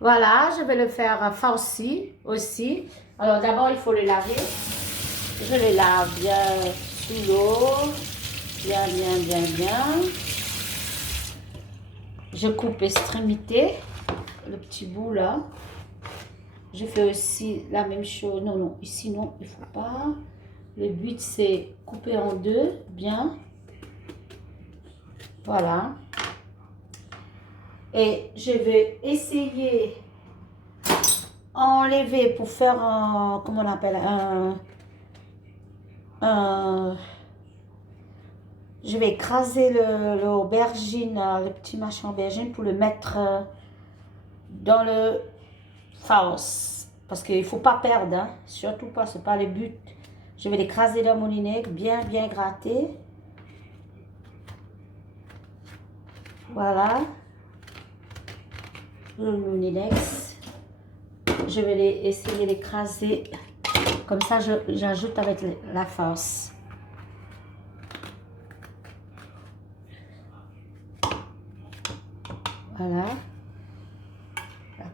Voilà, je vais le faire farci aussi. Alors d'abord, il faut le laver. Je le lave bien sous l'eau. Bien, bien, bien, bien. Je coupe extrémité, le petit bout là. Je fais aussi la même chose. Non, non, ici non, il ne faut pas. Le but c'est couper en deux, bien. Voilà. Et je vais essayer enlever pour faire un, comment on appelle, un je vais écraser l'aubergine, le petit machin aubergine pour le mettre dans le farce. Parce qu'il ne faut pas perdre, hein. Surtout pas, ce n'est pas le but. Je vais l'écraser dans mon vinaigre, bien, bien gratté. Voilà. Le vinaigre. Je vais essayer d'écraser. Comme ça, j'ajoute avec la farce. Voilà.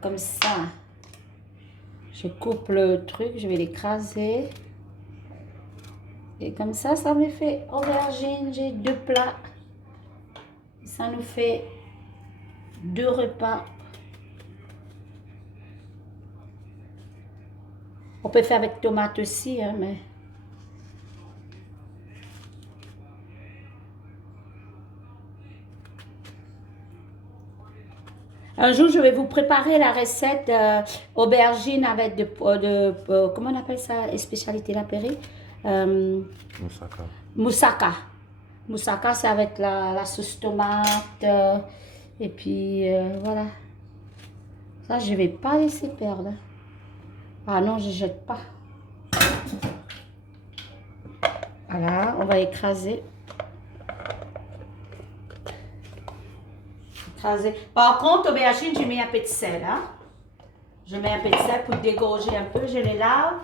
Comme ça. Je coupe le truc, je vais l'écraser. Et comme ça me fait aubergine. J'ai deux plats. Ça nous fait deux repas. On peut faire avec tomate aussi, hein, mais... Un jour, je vais vous préparer la recette aubergine avec comment on appelle ça, les spécialités de la Péri? Moussaka. Moussaka. Moussaka, c'est avec la sauce tomate. Et puis, voilà. Ça, je ne vais pas laisser perdre. Ah non, je ne jette pas. Voilà, on va écraser. Écraser. Par contre, aubergine, je mets un peu de sel. Hein? Je mets un peu de sel pour dégorger un peu. Je les lave.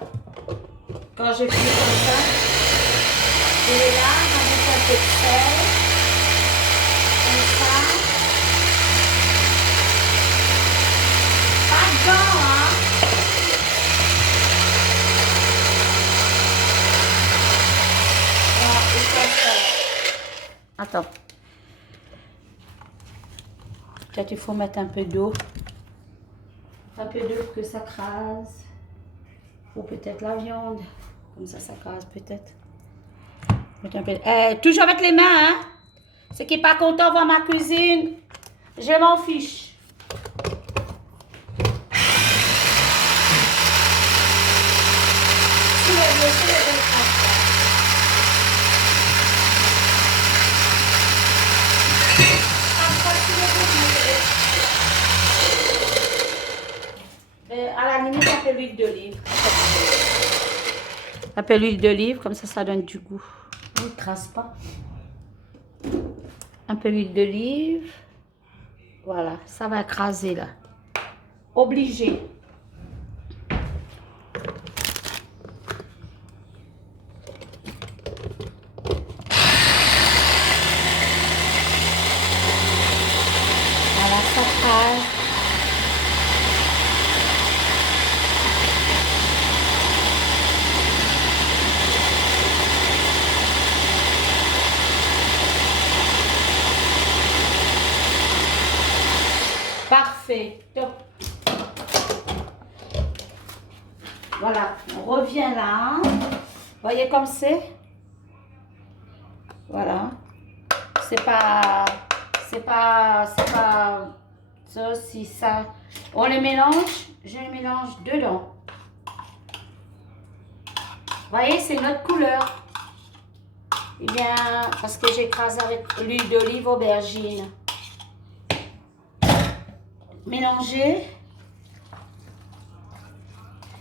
Quand je fais comme ça, je les lave, j'ajoute un peu de sel. Comme ça. Pas dedans, hein. Voilà, et comme ça. Attends. Peut-être il faut mettre un peu d'eau. Un peu d'eau pour que ça crase. Ou peut-être la viande. Comme ça crase peut-être. Toujours avec les mains, hein. Ceux qui n'est pas content voir ma cuisine, je m'en fiche. À la limite, un peu l'huile d'olive. Un peu l'huile d'olive, comme ça donne du goût. Il ne crasse pas. Un peu d'huile d'olive. Voilà, ça va écraser là. Obligé. Voilà, ça crase. Parfait, top. Voilà, on revient là. Voyez comme c'est. Voilà. C'est pas ça aussi, ça. On les mélange, je les mélange dedans. Voyez, c'est notre couleur. Eh bien, parce que j'écrase avec l'huile d'olive aubergine. Mélanger.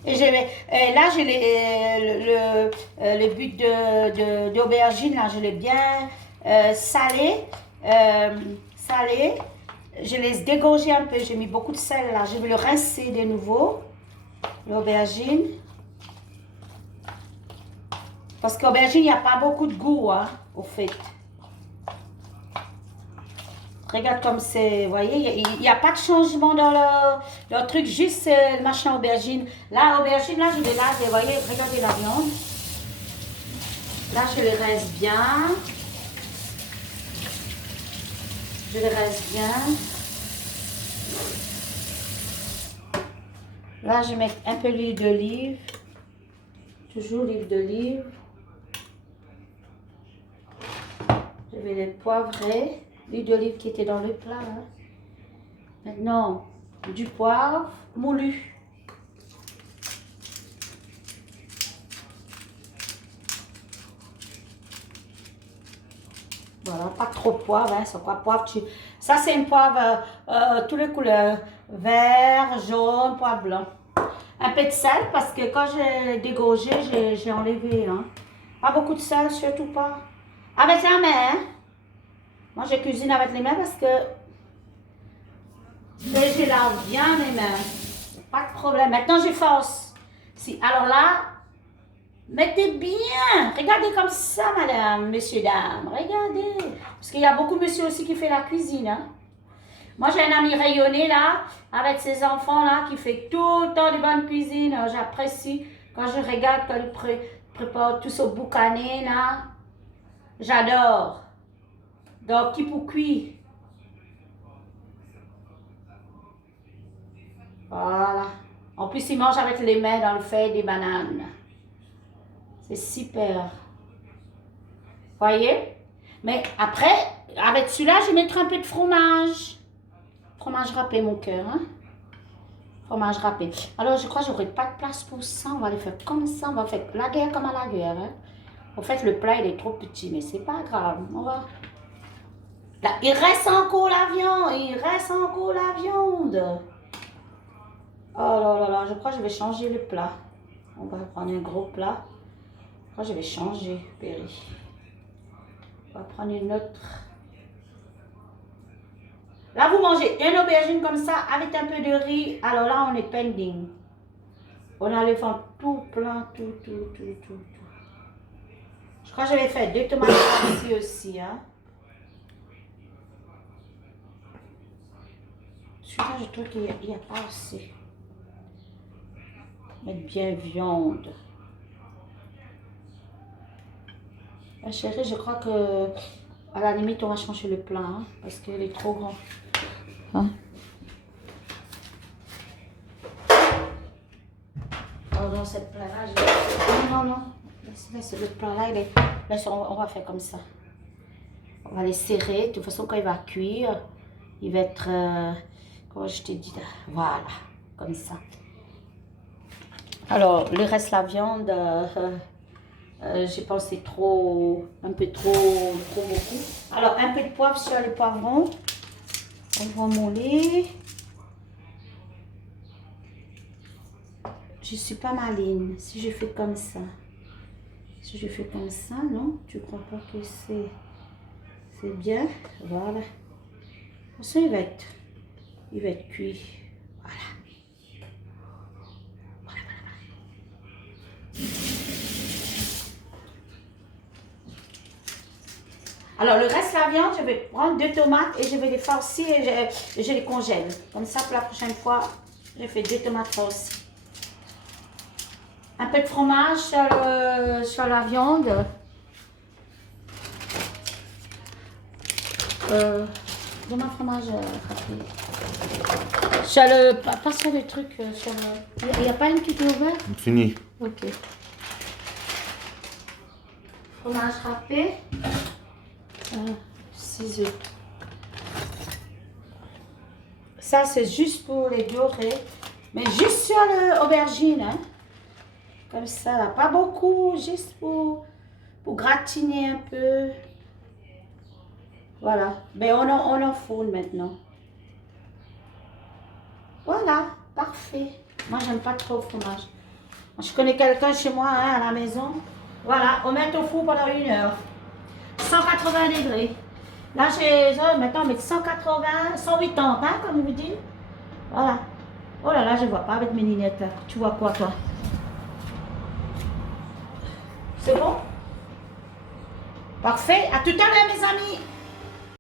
Et là, j'ai le but d'aubergine, là, je l'ai bien salé. Salé. Je laisse dégorger un peu. J'ai mis beaucoup de sel là. Je vais le rincer de nouveau. L'aubergine. Parce qu'aubergine, il n'y a pas beaucoup de goût, hein, au fait. Regarde comme c'est, vous voyez, il n'y a pas de changement dans le truc, juste le machin aubergine. Là, aubergine, là, je les lave, vous voyez, regardez la viande. Là, je les reste bien. Je les reste bien. Là, je mets un peu d'huile d'olive. Toujours l'huile d'olive. Je vais les poivrer. L'huile d'olive qui était dans le plat. Hein. Maintenant, du poivre moulu. Voilà, pas trop de poivre, hein, c'est quoi poivre. Ça, c'est une poivre, toutes les couleurs. Vert, jaune, poivre blanc. Un peu de sel, parce que quand j'ai dégorgé, j'ai enlevé. Hein. Pas beaucoup de sel, surtout pas. Avec la main, hein. Moi, je cuisine avec les mains parce que je lave bien mes mains. Pas de problème. Maintenant, j'efface. Si, alors là, mettez bien. Regardez comme ça, madame, messieurs, dames. Regardez. Parce qu'il y a beaucoup de monsieur aussi qui fait la cuisine. Hein. Moi, j'ai un ami rayonné là, avec ses enfants là, qui fait tout le temps de bonne cuisine. J'apprécie quand je regarde, quand il prépare tout ce boucané là. J'adore. Donc, qui pour cuire. Voilà. En plus, il mange avec les mains dans le feuille des bananes. C'est super. Voyez? Mais après, avec celui-là, je mettrai un peu de fromage. Fromage râpé, mon cœur. Hein? Fromage râpé. Alors, je crois que j'aurai pas de place pour ça. On va le faire comme ça. On va faire la guerre comme à la guerre. Hein? En fait, le plat, il est trop petit, mais c'est pas grave. On va... Là, il reste encore la viande. Il reste encore la viande. Oh là là là, je crois que je vais changer le plat. On va prendre un gros plat. Je crois que je vais changer, Péri. On va prendre une autre. Là, vous mangez une aubergine comme ça, avec un peu de riz. Alors là, on est pending. On a le ventre tout plein, tout. Je crois que je vais faire 2 tomates ici aussi. Hein. Celui-là, je trouve qu'il n'y a pas assez. Mettre bien viande. Ma chérie, je crois que à la limite, on va changer le plat. Hein, parce qu'il est trop grand. Hein? Oh, dans cette plat-là, non. Laisse le plat-là, là, on va faire comme ça. On va les serrer. De toute façon, quand il va cuire, il va être... comment je t'ai dit là? Voilà, comme ça. Alors, le reste, la viande, j'ai pensé un peu trop beaucoup. Alors, un peu de poivre sur les poivrons. On va moller. Je suis pas maligne. Si je fais comme ça. Non? Tu crois pas que c'est bien? Voilà. Ça, il va être cuit. Voilà. Alors, le reste de la viande, je vais prendre 2 tomates et je vais les farcir et je les congèle. Comme ça, pour la prochaine fois, je fais 2 tomates farcies. Un peu de fromage sur la viande. Donne-moi un fromage rapide. Sur pas sur le truc. Il n'y a pas une qui est ouverte? Fini. Ok. Fromage râpé. 6 œufs. Ça, c'est juste pour les dorer. Mais juste sur l'aubergine. Hein? Comme ça, là. Pas beaucoup. Juste pour gratiner un peu. Voilà. Mais on enfourne maintenant. Voilà. Parfait. Moi, j'aime pas trop le fromage. Je connais quelqu'un chez moi, hein, à la maison. Voilà. On met au four pendant 1 heure. 180 degrés. Là, maintenant, on met 180, 180, hein, comme je vous dis. Voilà. Oh là là, je ne vois pas avec mes lunettes, là. Tu vois quoi, toi? C'est bon? Parfait. À tout à l'heure, mes amis.